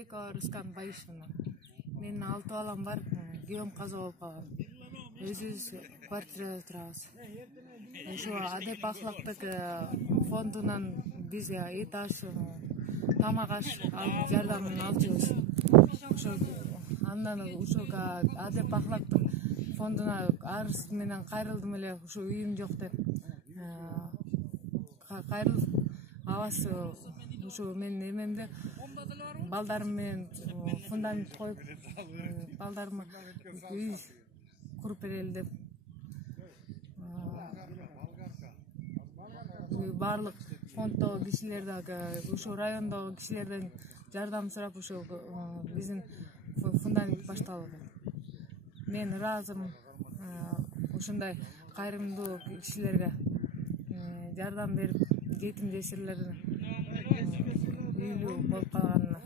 Айбекова Рускан Байышевна. Менин 6 балам бар, күйөөм каза болуп калган. Өзүбүз квартирада турабыз. Ошо Адеп Ахлактык фондунан биз эт аш, тамак аш алып жардамын алчубуз. Ошо андан ушул Адеп Ахлактык фондуна арыз менен кайрылдым эле, ушу үйүм жок деп. Кайрылып абасы ушу менин эмемде балдарым менен фундамент коюп, балдарыма үй куруп берели деп. Барлык фонддогу кишилерди, ушу райондогу кишилерден жардам сурап, ушу биздин фундамент башталып атат. Мен ыраазымын ушундай кайрымдуу кишилерге жардам берип, жетим жесирлердин үйлүү болуп калганына.